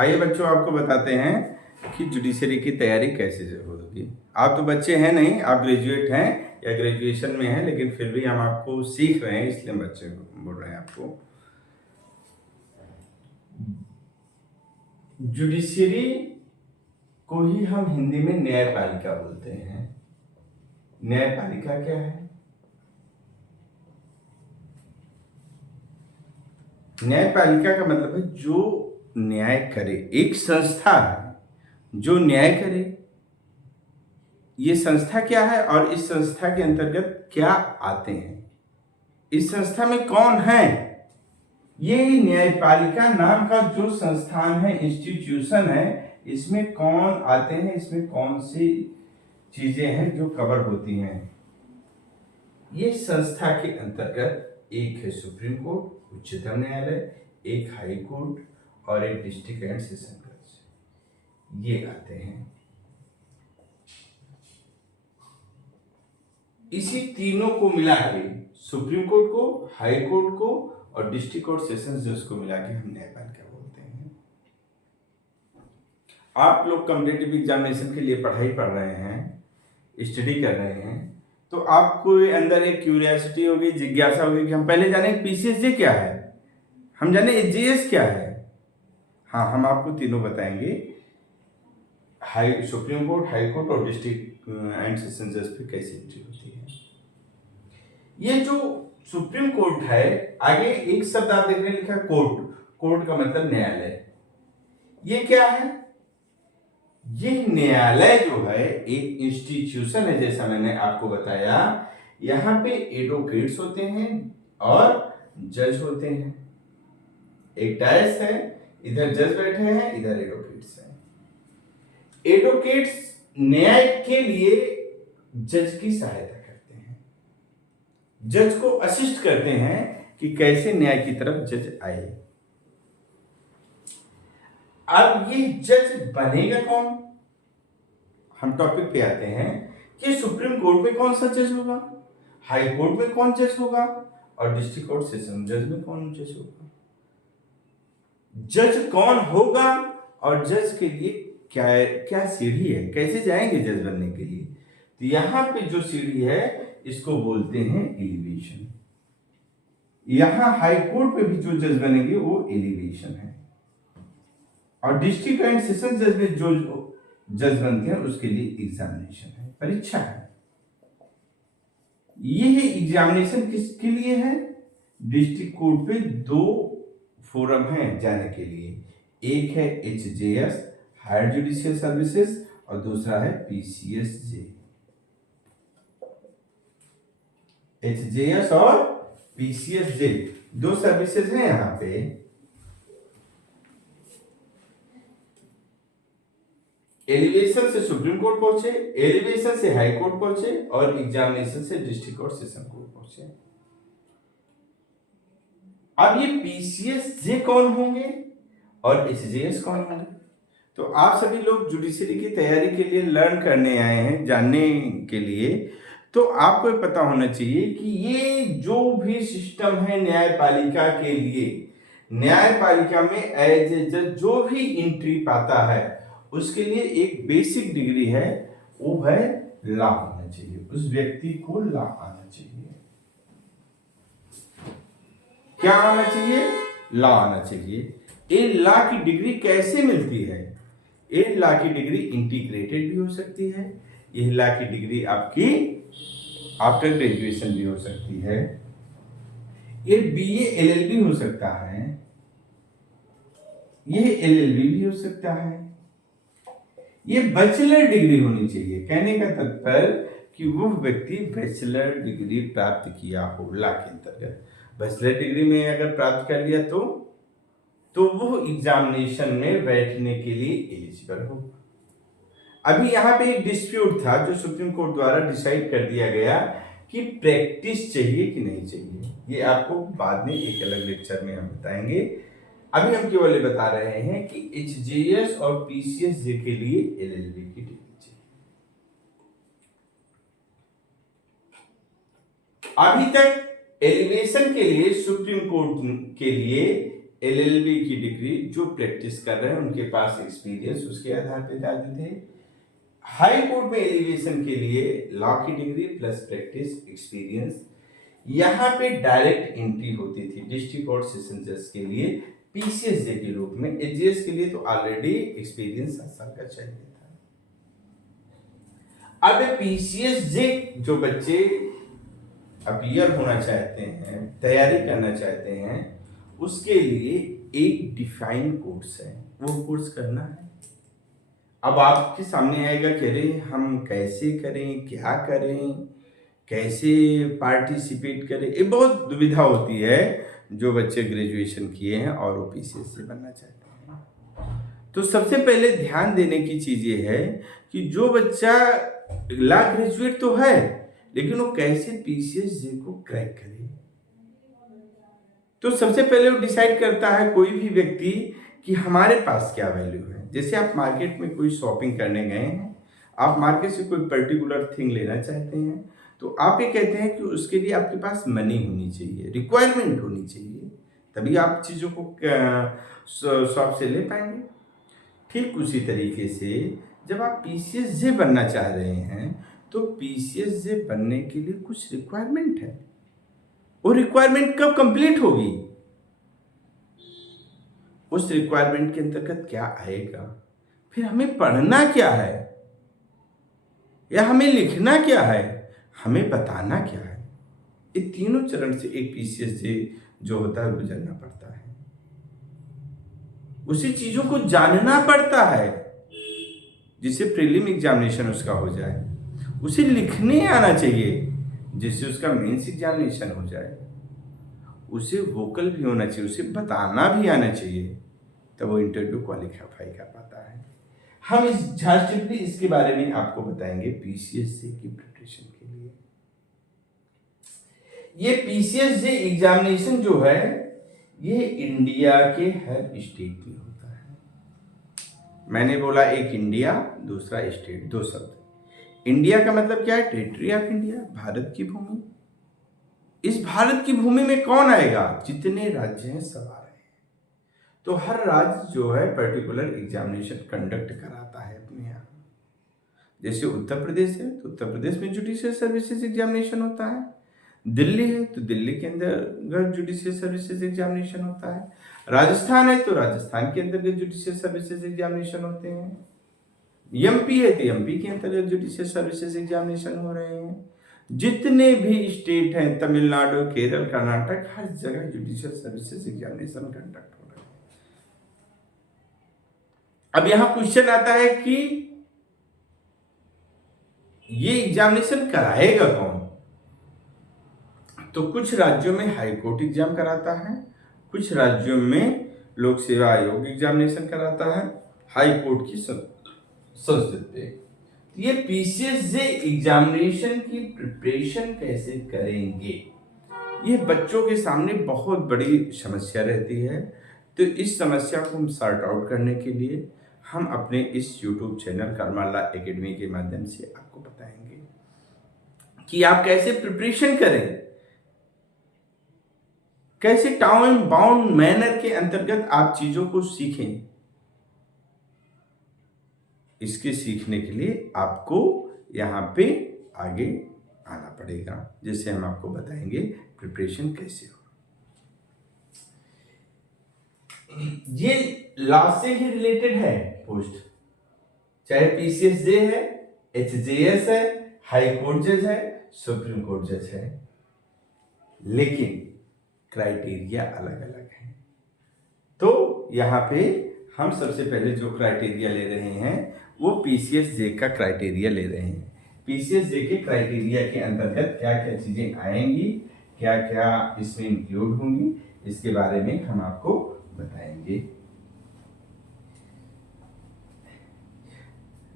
आइए बच्चों, आपको बताते हैं कि जुडिशरी की तैयारी कैसे होगी। आप तो बच्चे हैं नहीं, आप ग्रेजुएट हैं या ग्रेजुएशन में हैं, लेकिन फिर भी हम आपको सीख रहे हैं, इसलिए हम बच्चे बोल रहे हैं आपको। जुडिशरी को ही हम हिंदी में न्यायपालिका बोलते हैं। न्यायपालिका क्या है? न्यायपालिका का मतलब है जो न्याय करे, एक संस्था है जो न्याय करे। ये संस्था क्या है और इस संस्था के अंतर्गत क्या आते हैं, इस संस्था में कौन है? ये न्यायपालिका नाम का जो संस्थान है, इंस्टीट्यूशन है, इसमें कौन आते हैं, इसमें कौन सी चीजें हैं जो कवर होती हैं। ये संस्था के अंतर्गत एक है सुप्रीम कोर्ट, उच्चतम न्यायालय, एक हाई कोर्ट और एक डिस्ट्रिक्ट एंड सेशन जज, ये आते हैं। इसी तीनों को मिला के, सुप्रीम कोर्ट को, हाई कोर्ट को और डिस्ट्रिक्ट कोर्ट सेशन जज को मिला के हम न्यायपालिका बोलते हैं। आप लोग कॉम्पिटिटिव एग्जामिनेशन के लिए पढ़ाई पढ़ रहे हैं, स्टडी कर रहे हैं, तो आपको अंदर एक क्यूरियोसिटी होगी, जिज्ञासा होगी कि हम पहले जाने पीसीएसजे क्या है, हम जाने एचजीएस क्या है। हाँ, हम आपको तीनों बताएंगे, high supreme court, high court और डिस्ट्रिक्ट एंड सेशन जज पे कैसे एंट्री होती है। ये जो सुप्रीम कोर्ट है, आगे एक शब्द आप देख रहे हैं लिखा है कोर्ट। कोर्ट का मतलब न्यायालय। ये क्या है? ये न्यायालय जो है एक इंस्टीट्यूशन है, जैसा मैंने आपको बताया। यहां पे एडवोकेट्स होते हैं और जज होते हैं। एक डायस है, इधर जज बैठे हैं, इधर एडवोकेट्स हैं। एडवोकेट्स न्याय के लिए जज की सहायता करते हैं, जज को असिस्ट करते हैं कि कैसे न्याय की तरफ जज आए। अब ये जज बनेगा कौन? हम टॉपिक पे आते हैं कि सुप्रीम कोर्ट में कौन सा जज होगा, हाई कोर्ट में कौन जज होगा और डिस्ट्रिक्ट कोर्ट सेशन जज में कौन जज होगा। जज कौन होगा और जज के लिए क्या क्या सीढ़ी है, कैसे जाएंगे जज बनने के लिए। तो यहां पे जो सीढ़ी है इसको बोलते हैं एलिवेशन। यहां हाई कोर्ट पे भी जो जज बनेंगे वो एलिवेशन है, और डिस्ट्रिक्ट एंड सेशन जज में जो जज बनते हैं उसके लिए एग्जामिनेशन है, परीक्षा है। ये एग्जामिनेशन किसके लिए है? डिस्ट्रिक्ट कोर्ट पे दो फोरम है जाने के लिए, एक है एचजेएस हायर जुडिशियल सर्विसेज और दूसरा है पीसीएसजे। एचजेएस और पीसीएसजे दो सर्विसेज हैं यहां पे। एलिवेशन से सुप्रीम कोर्ट पहुंचे, एलिवेशन से हाई कोर्ट पहुंचे और एग्जामिनेशन से डिस्ट्रिक्ट कोर्ट सेशन कोर्ट पहुंचे। अब ये पीसीएसजे कौन होंगे और एचजेएस कौन होंगे? तो आप सभी लोग जुडिशरी की तैयारी के लिए लर्न करने आए हैं, जानने के लिए। तो आपको पता होना चाहिए कि ये जो भी सिस्टम है न्यायपालिका के लिए, न्यायपालिका में एज ए जज जो भी एंट्री पाता है उसके लिए एक बेसिक डिग्री है, वो है लॉ आना चाहिए, उस व्यक्ति को लॉ आना चाहिए। क्या आना चाहिए? लॉ आना चाहिए। ये लॉ की डिग्री कैसे मिलती है? ये लॉ की डिग्री इंटीग्रेटेड भी हो सकती है, ये लॉ की डिग्री आपकी आफ्टर ग्रेजुएशन भी हो सकती है, ये बीए एलएलबी हो सकता है, ये एलएलबी भी हो सकता है। ये बैचलर डिग्री होनी चाहिए। कहने का तात्पर्य कि वो व्यक्ति बैचलर डिग्री प्राप्त किया हो लॉ के अंतर्गत। बैचलर डिग्री में अगर प्राप्त कर लिया तो वो एग्जामिनेशन में बैठने के लिए एलिजिबल होगा। अभी यहाँ पे एक डिस्प्यूट था जो सुप्रीम कोर्ट द्वारा डिसाइड कर दिया गया कि प्रैक्टिस चाहिए कि नहीं चाहिए। ये आपको बाद में एक अलग लेक्चर में हम बताएंगे। अभी हम केवल ये बता रहे हैं कि एचजेएस और पीसीएसजे के लिए एलएलबी की डिग्री चाहिए। अभी तक एलिवेशन के लिए सुप्रीम कोर्ट के लिए LLB की डिग्री जो प्रैक्टिस कर रहे हैं उनके पास एक्सपीरियंस उसके आधार पर जाते थे। हाई कोर्ट में एलिवेशन के लिए लॉ की डिग्री प्लस प्रैक्टिस एक्सपीरियंस। यहाँ पे डायरेक्ट एंट्री होती थी डिस्ट्रिक्ट कोर्ट सेशन जज के लिए PCSJ के रूप में। HJS के लिए तो ऑलरेडी एक्सपीरियंस 7 साल का चाहिए था। अब PCSJ जो बच्चे अपीयर होना चाहते हैं, तैयारी करना चाहते हैं, उसके लिए एक डिफाइन कोर्स है, वो कोर्स करना है। अब आपके सामने आएगा कि अरे हम कैसे करें, क्या करें, कैसे पार्टिसिपेट करें, ये बहुत दुविधा होती है जो बच्चे ग्रेजुएशन किए हैं और वो PCSJ बनना चाहते हैं। तो सबसे पहले ध्यान देने की चीज ये है कि जो बच्चा ला ग्रेजुएट तो है लेकिन वो कैसे PCSJ को क्रैक करे। तो सबसे पहले वो डिसाइड करता है कोई भी व्यक्ति कि हमारे पास क्या वैल्यू है। जैसे आप मार्केट में कोई शॉपिंग करने गए हैं, आप मार्केट से कोई पर्टिकुलर थिंग लेना चाहते हैं, तो आप ये कहते हैं कि उसके लिए आपके पास मनी होनी चाहिए, रिक्वायरमेंट होनी चाहिए, तभी आप चीज़ों को शॉप से ले पाएंगे। ठीक उसी तरीके से जब आप PCSJ बनना चाह रहे हैं तो PCSJ बनने के लिए कुछ रिक्वायरमेंट है। वो रिक्वायरमेंट कब कंप्लीट होगी, उस रिक्वायरमेंट के अंतर्गत क्या आएगा, फिर हमें पढ़ना क्या है या हमें लिखना क्या है, हमें बताना क्या है। ये तीनों चरण से एक PCSJ जो होता है गुजरना पड़ता है। उसी चीजों को जानना पड़ता है जिससे प्रीलिम एग्जामिनेशन उसका हो जाए, उसे लिखने आना चाहिए जिससे उसका मेंस एग्जामिनेशन हो जाए, उसे वोकल भी होना चाहिए, उसे बताना भी आना चाहिए, तब वो इंटरव्यू क्वालिफाई कर पाता है। हम इस झांझटिकली इसके बारे में आपको बताएंगे PCSJ की प्रिपरेशन के लिए। ये PCSJ एग्जामिनेशन जो है ये इंडिया के हर स्टेट में होता है। मैंने बोला एक इंडिया, दूसरा स्टेट, दो शब्द। इंडिया का मतलब क्या है, टेरिटरी ऑफ इंडिया, भारत की भूमि। इस भारत की भूमि में कौन आएगा, जितने राज्य हैं सब आ रहे हैं। तो हर राज्य जो है पर्टिकुलर एग्जामिनेशन कंडक्ट कराता है अपने यहाँ। जैसे उत्तर प्रदेश है तो उत्तर प्रदेश में जुडिशियल सर्विसेज एग्जामिनेशन होता है, दिल्ली है तो दिल्ली के अंदर जुडिशियल सर्विसेज एग्जामिनेशन होता है, राजस्थान है तो राजस्थान के अंतर्गत जुडिशियल सर्विसेज एग्जामिनेशन होते हैं, MP है तो MP के अंतर्गत जुडिशियल सर्विसेज एग्जामिनेशन हो रहे हैं। जितने भी स्टेट हैं, तमिलनाडु, केरल, कर्नाटक, हर जगह जुडिशियल सर्विसेज एग्जामिनेशन कंडक्ट हो रहे हैं। अब यहां क्वेश्चन आता है कि ये एग्जामिनेशन कराएगा कौन। तो कुछ राज्यों में हाई कोर्ट एग्जाम कराता है, कुछ राज्यों में लोक सेवा आयोग एग्जामिनेशन कराता है, हाई कोर्ट की संसद पे। ये PCSJ एग्जामिनेशन की प्रिपरेशन कैसे करेंगे, ये बच्चों के सामने बहुत बड़ी समस्या रहती है। तो इस समस्या को हम सॉर्ट आउट करने के लिए हम अपने इस YouTube चैनल करमाला एकेडमी के माध्यम से आपको बताएंगे कि आप कैसे प्रिपरेशन करें, कैसे टाइम बाउंड मैनर के अंतर्गत आप चीजों को सीखें। इसके सीखने के लिए आपको यहाँ पे आगे आना पड़ेगा, जैसे हम आपको बताएंगे प्रिपरेशन कैसे हो। ये लॉ से ही रिलेटेड है पोस्ट, चाहे PCSJ है, HJS है, हाई कोर्ट जज है, सुप्रीम कोर्ट जज है, लेकिन क्राइटेरिया अलग अलग है। तो यहाँ पे हम सबसे पहले जो क्राइटेरिया ले रहे हैं वो PCSJ का क्राइटेरिया ले रहे हैं। PCSJ के क्राइटेरिया के अंतर्गत क्या क्या चीजें आएंगी, क्या क्या इसमें इंक्लूड होंगी, इसके बारे में हम आपको बताएंगे।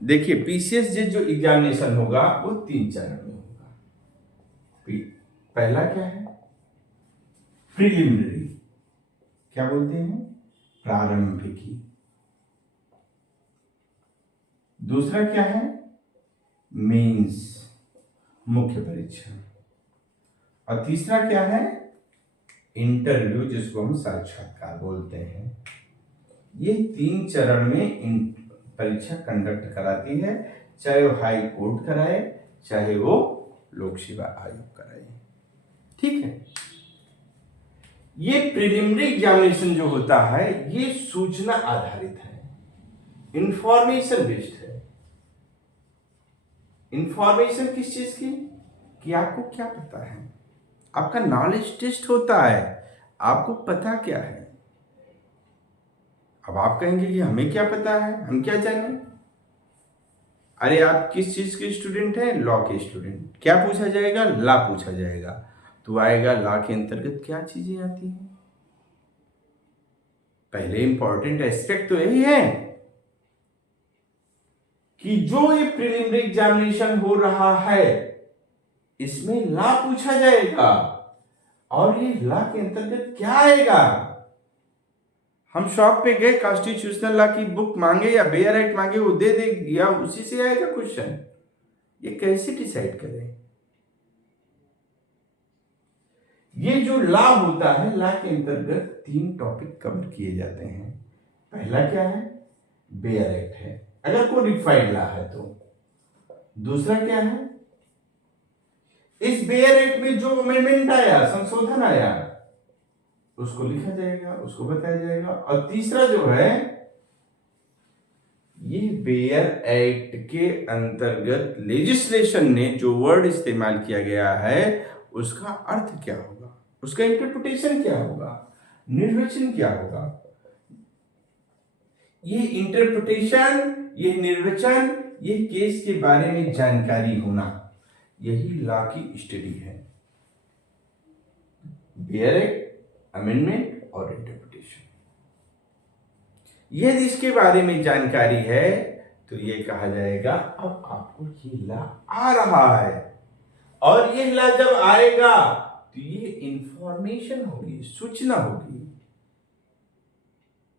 देखिए PCSJ जो एग्जामिनेशन होगा वो 3 चरण में होगा। पहला क्या है, प्रिलिमिनरी, क्या बोलते हैं, प्रारंभिकी। दूसरा क्या है, मेंस, मुख्य परीक्षा। और तीसरा क्या है, इंटरव्यू जिसको हम साक्षात्कार बोलते हैं, ये 3 चरण में परीक्षा कंडक्ट कराती है, चाहे वो हाई कोर्ट कराए, चाहे वो लोक सेवा आयोग कराए। ठीक है। ये प्रिलिमिनरी एग्जामिनेशन जो होता है ये सूचना आधारित है, इंफॉर्मेशन बेस्ड है। इंफॉर्मेशन किस चीज की? कि आपको क्या पता है, आपका नॉलेज टेस्ट होता है, आपको पता क्या है। अब आप कहेंगे कि हमें क्या पता है, हम क्या जाने। अरे आप किस चीज के स्टूडेंट हैं? लॉ के स्टूडेंट। क्या पूछा जाएगा? लॉ पूछा जाएगा। तो आएगा लॉ के अंतर्गत क्या चीजें आती हैं। पहले इंपॉर्टेंट एस्पेक्ट तो यही है कि जो ये प्रिलिमिनरी एग्जामिनेशन हो रहा है इसमें लॉ पूछा जाएगा, और ये लॉ के अंतर्गत क्या आएगा। हम शॉप पे गए, कॉन्स्टिट्यूशनल लॉ की बुक मांगे या बेयर एक्ट मांगे, वो दे दे या उसी से आएगा क्वेश्चन। ये कैसे डिसाइड करें? ये जो लॉ होता है, लॉ के अंतर्गत 3 टॉपिक कवर किए जाते हैं। पहला क्या है? बेयर एक्ट है, अगर कोई रिफाइंड लॉ है तो। दूसरा क्या है? इस बेयर एक्ट में जो अमेंडमेंट आया, संशोधन आया, उसको लिखा जाएगा, उसको बताया जाएगा। और तीसरा जो है, ये बेयर एक्ट के अंतर्गत लेजिस्लेशन ने जो वर्ड इस्तेमाल किया गया है उसका अर्थ क्या होगा, उसका इंटरप्रिटेशन क्या होगा, निर्वचन क्या होगा। ये इंटरप्रिटेशन, ये निर्वचन, ये केस के बारे में जानकारी होना, यही लॉ की स्टडी है। बेयर एक्ट, अमेंडमेंट और इंटरप्रिटेशन। यदि इसके बारे में जानकारी है तो ये कहा जाएगा अब आपको ये लॉ आ रहा है, और ये लॉ जब आएगा तो ये इंफॉर्मेशन होगी, सूचना होगी।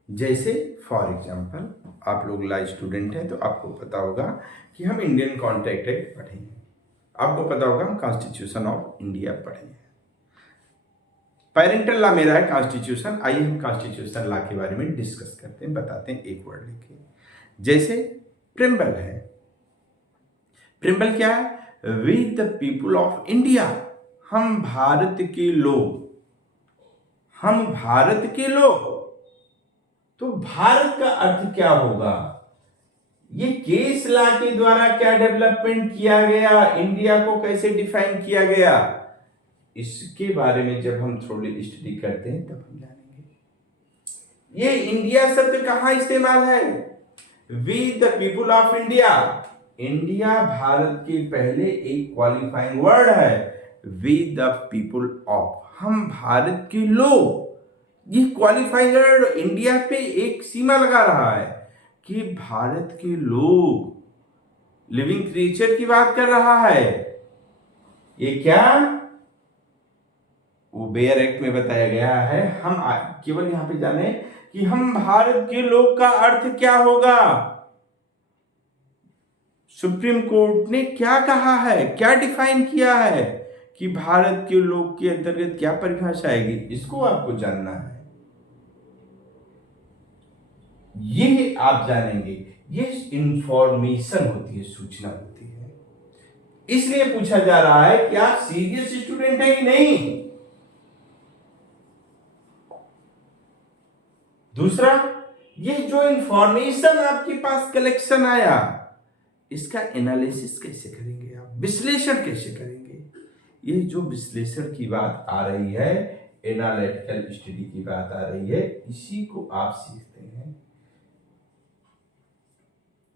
जैसे फॉर एग्जांपल, आप लोग लॉ स्टूडेंट हैं तो आपको पता होगा कि हम इंडियन कॉन्ट्रैक्ट एक्ट पढ़े हैं, आपको पता होगा हम कॉन्स्टिट्यूशन ऑफ इंडिया पढ़े हैं। पेरेंटल लॉ मेरा है कॉन्स्टिट्यूशन। आइए हम कॉन्स्टिट्यूशन लॉ के बारे में डिस्कस करते हैं, बताते हैं एक वर्ड लेके। जैसे प्रिम्बल है। प्रिम्बल क्या है? We the people of India, हम भारत के लोग, हम भारत के लोग। तो भारत का अर्थ क्या होगा? ये केस लॉ के द्वारा क्या डेवलपमेंट किया गया, इंडिया को कैसे डिफाइन किया गया, इसके बारे में जब हम थोड़ी स्टडी करते हैं तब हम जानेंगे। ये इंडिया शब्द कहां इस्तेमाल है? We the people of India. India Bharat के पहले एक क्वालिफाइंग वर्ड है, वी द पीपुल ऑफ, हम भारत के लोग। ये क्वालिफाइंग वर्ड इंडिया पे एक सीमा लगा रहा है कि भारत के लोग, लिविंग क्रिएचर की बात कर रहा है। ये क्या? वो बेयर एक्ट में बताया गया है। हम केवल यहां पे जाने कि हम भारत के लोग का अर्थ क्या होगा। सुप्रीम कोर्ट ने क्या कहा है, क्या डिफाइन किया है कि भारत के लोग के अंतर्गत क्या परिभाषा आएगी, इसको आपको जानना है। ये आप जानेंगे, ये इंफॉर्मेशन होती है, सूचना होती है। इसलिए पूछा जा रहा है कि आप सीरियस स्टूडेंट हैं कि नहीं। दूसरा, ये जो इंफॉर्मेशन आपके पास कलेक्शन आया, इसका एनालिसिस कैसे करेंगे आप, विश्लेषण कैसे करेंगे। ये जो विश्लेषण की बात आ रही है, एनालिटिकल स्टडी की बात आ रही है, इसी को आप सीखते हैं,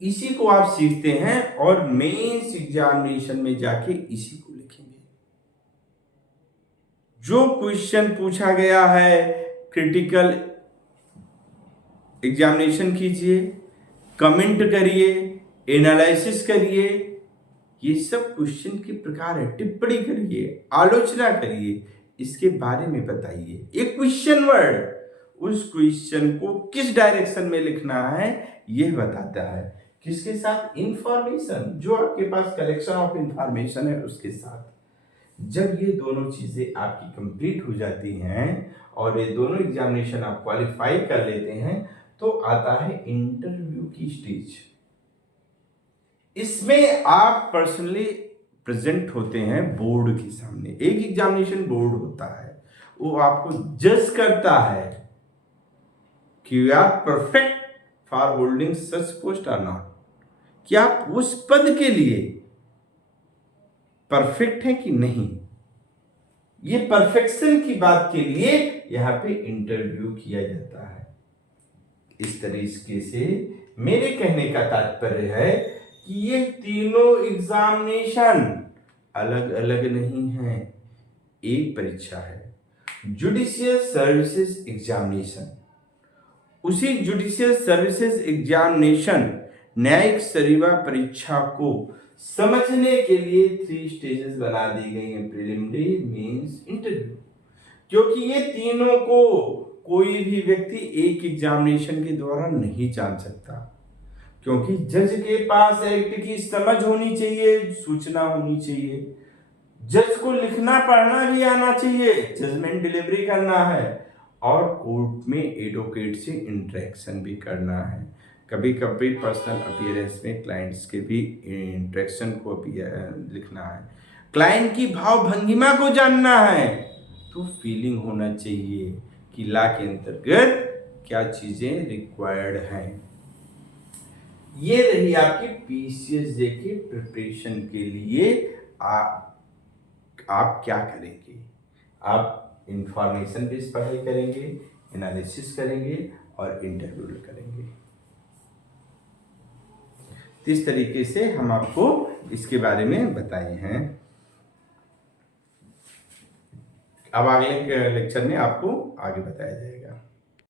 इसी को आप सीखते हैं और मेंस एग्जामिनेशन में जाके इसी को लिखेंगे। जो क्वेश्चन पूछा गया है क्रिटिकल एग्जामिनेशन कीजिए, कमेंट करिए, एनालिसिस करिए। ये सब क्वेश्चन के प्रकार है, टिप्पणी करिए, आलोचना करिए, इसके बारे में बताइए। एक क्वेश्चन वर्ड, उस क्वेश्चन को किस डायरेक्शन में लिखना है यह बताता है। किसके साथ? इंफॉर्मेशन, जो आपके पास कलेक्शन ऑफ इंफॉर्मेशन है उसके साथ। जब ये दोनों चीज़ें आपकी कंप्लीट हो जाती हैं और ये दोनों एग्जामिनेशन आप क्वालिफाई कर लेते हैं तो आता है इंटरव्यू की स्टेज। इसमें आप पर्सनली प्रेजेंट होते हैं बोर्ड के सामने। एक एग्जामिनेशन बोर्ड होता है, वो आपको जज करता है कि you are perfect for holding such post और नॉट, कि आप उस पद के लिए परफेक्ट हैं कि नहीं। ये परफेक्शन की बात के लिए यहां पे इंटरव्यू किया जाता है। इस तरीके से मेरे कहने का तात्पर्य है कि ये तीनों एग्जामिनेशन अलग अलग नहीं है, एक परीक्षा है जुडिशियल सर्विसेज एग्जामिनेशन। उसी जुडिशियल सर्विसेज एग्जामिनेशन न्यायिक सेवा परीक्षा को समझने के लिए 3 स्टेजेस बना दी गई हैं, प्रिलिमिनरी, मेंस, इंटरव्यू। क्योंकि ये तीनों को कोई भी व्यक्ति एक एग्जामिनेशन के द्वारा नहीं जान सकता, क्योंकि जज के पास एक्ट की समझ होनी चाहिए, सूचना होनी चाहिए, जज को लिखना पढ़ना भी आना चाहिए, जजमेंट डिलीवरी करना है और कोर्ट में एडवोकेट से इंटरेक्शन भी करना है। कभी कभी पर्सनल अपीयरेंस में क्लाइंट्स के भी इंटरेक्शन को भी लिखना है, क्लाइंट की भाव भंगिमा को जानना है, तो फीलिंग होना चाहिए कि लॉ के अंतर्गत क्या चीजें रिक्वायर्ड हैं। ये रही आपकी पीसीएसजे की प्रिपरेशन के लिए आप क्या करेंगे। आप इंफॉर्मेशन बेस्ड पढ़ाई करेंगे, एनालिसिस करेंगे और इंटरव्यू करेंगे। इस तरीके से हम आपको इसके बारे में बताए हैं। अब अगले लेक्चर में आपको आगे बताया जाएगा।